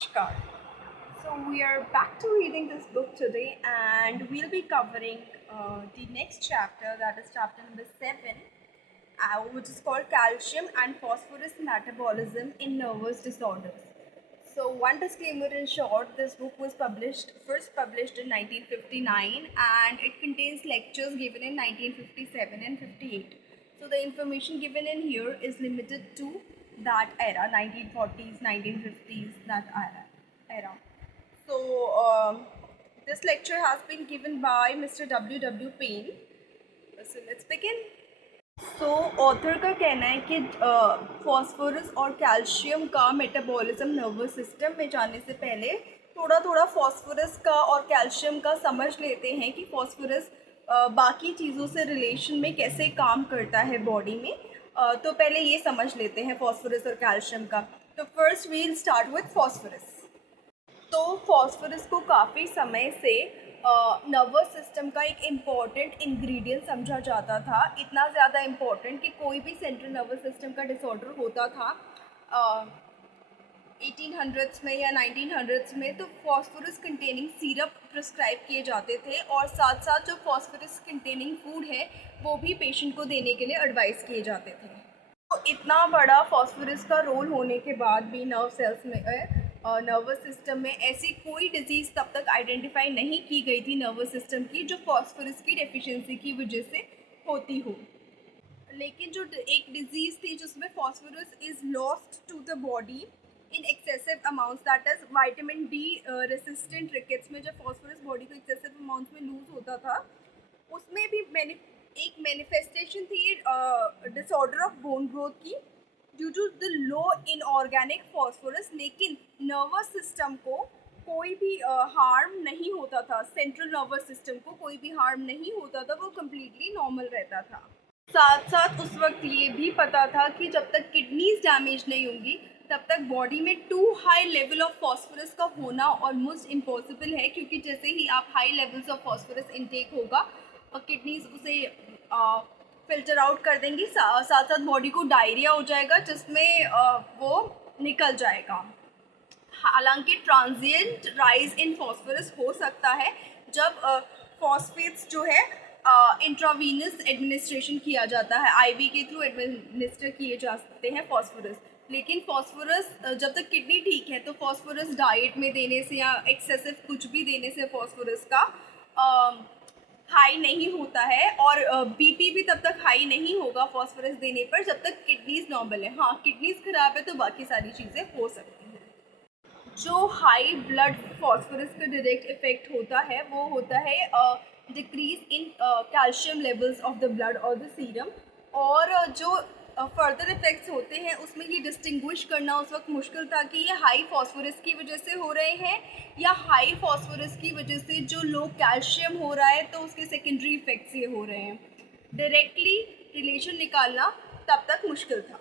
Namaskar. So we are back to reading this book today, and we'll be covering the next chapter, that is chapter number 7, which is called Calcium and Phosphorus Metabolism in Nervous Disorders. So one disclaimer in short, this book was first published in 1959, and it contains lectures given in 1957 and 58. So the information given in here is limited to that era, 1940s, 1950s, that era. So this lecture has been given by Mr. W. Payne. So let's begin. तो author का कहना है कि phosphorus और calcium का metabolism nervous system में जाने से पहले थोड़ा थोड़ा फॉस्फोरस का और कैल्शियम का समझ लेते हैं कि फॉस्फोरस बाकी चीज़ों से रिलेशन में कैसे काम करता है बॉडी में। तो पहले ये समझ लेते हैं फॉस्फोरस और कैल्शियम का। तो first we'll start with phosphorus. तो फॉस्फोरस को काफ़ी समय से नर्वस सिस्टम का एक इम्पॉर्टेंट इंग्रेडिएंट समझा जाता था, इतना ज़्यादा इम्पॉर्टेंट कि कोई भी सेंट्रल नर्वस सिस्टम का डिसऑर्डर होता था 1800s में या 1900s में, तो फॉस्फोरस कंटेनिंग सिरप प्रिस्क्राइब किए जाते थे और साथ साथ जो फॉस्फोरस कंटेनिंग फूड है वो भी पेशेंट को देने के लिए एडवाइस किए जाते थे। तो इतना बड़ा फॉस्फोरस का रोल होने के बाद भी नर्व सेल्स में नर्वस सिस्टम में ऐसी कोई डिजीज़ तब तक आइडेंटिफाई नहीं की गई थी नर्वस सिस्टम की जो फॉस्फोरस की डेफिशिएंसी की वजह से होती हो। लेकिन जो एक डिजीज़ थी जिसमें phosphorus is lost to the body in excessive amounts, that is vitamin D resistant rickets में जब फॉस्फोरस बॉडी को एक्सेसिव अमाउंट्स में लूज होता था, उसमें भी एक मैनिफेस्टेशन थी डिसऑर्डर ऑफ बोन ग्रोथ की due to the low inorganic phosphorus. लेकिन नर्वस सिस्टम को कोई भी हार्म नहीं होता था, सेंट्रल नर्वस सिस्टम को कोई भी हार्म नहीं होता था, वो कम्प्लीटली नॉर्मल रहता था। साथ साथ उस वक्त ये भी पता था कि जब तक किडनीज डैमेज नहीं होंगी तब तक बॉडी में too high level of phosphorus का होना ऑलमोस्ट इम्पॉसिबल है, क्योंकि जैसे ही आप high levels of phosphorus intake होगा और किडनीज उसे फिल्टर आउट कर देंगी, साथ साथ बॉडी को डायरिया हो जाएगा जिसमें वो निकल जाएगा। हालांकि ट्रांजिएंट राइज इन फॉस्फोरस हो सकता है जब फॉस्फेट्स जो है इंट्रावीनस एडमिनिस्ट्रेशन किया जाता है, आईवी के थ्रू एडमिनिस्टर किए जाते हैं फॉस्फोरस। लेकिन फॉस्फोरस जब तक किडनी ठीक है तो फॉस्फोरस डाइट में देने से या एक्सेसिव कुछ भी देने से फॉस्फोरस का हाई नहीं होता है, और बीपी भी तब तक हाई नहीं होगा फॉस्फोरस देने पर जब तक किडनीज नॉर्मल है। हाँ, किडनीज खराब है तो बाकी सारी चीज़ें हो सकती हैं। जो हाई ब्लड फॉस्फोरस का डायरेक्ट इफेक्ट होता है वो होता है decrease in calcium levels of the blood और द सीरम, और जो फर्दर इफेक्ट्स होते हैं उसमें ये डिस्टिंग्विश करना उस वक्त मुश्किल था कि ये हाई फॉस्फोरस की वजह से हो रहे हैं या हाई फॉस्फोरस की वजह से जो लो कैल्शियम हो रहा है तो उसके सेकेंडरी इफेक्ट्स ये हो रहे हैं। डायरेक्टली रिलेशन निकालना तब तक मुश्किल था।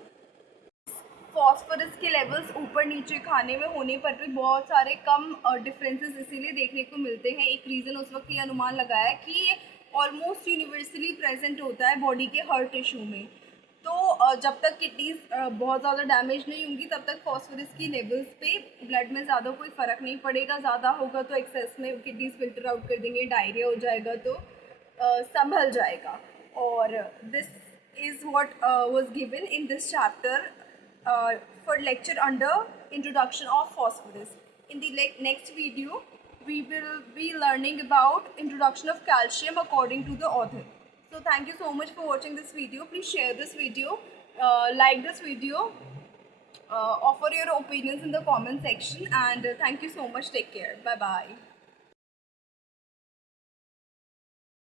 फॉस्फोरस के लेवल्स ऊपर नीचे खाने में होने पर भी बहुत सारे कम डिफरेंसेस इसीलिए देखने को मिलते हैं। एक रीज़न उस वक्त ये अनुमान लगाया कि ये ऑलमोस्ट यूनिवर्सली प्रेजेंट होता है बॉडी के हर टिश्यू में। तो जब तक किडनीज बहुत ज़्यादा डैमेज नहीं होंगी तब तक फॉस्फोरस की लेवल्स पे ब्लड में ज़्यादा कोई फ़र्क नहीं पड़ेगा। ज़्यादा होगा तो एक्सेस में किडनीज फिल्टर आउट कर देंगे, डायरिया हो जाएगा तो संभल जाएगा। और this is what was given in this chapter for lecture under introduction of phosphorus. In the next video, we will be learning about introduction of calcium according to the author. So thank you so much for watching this video. Please share this video, like this video, offer your opinions in the comment section, and thank you so much. Take care. Bye bye.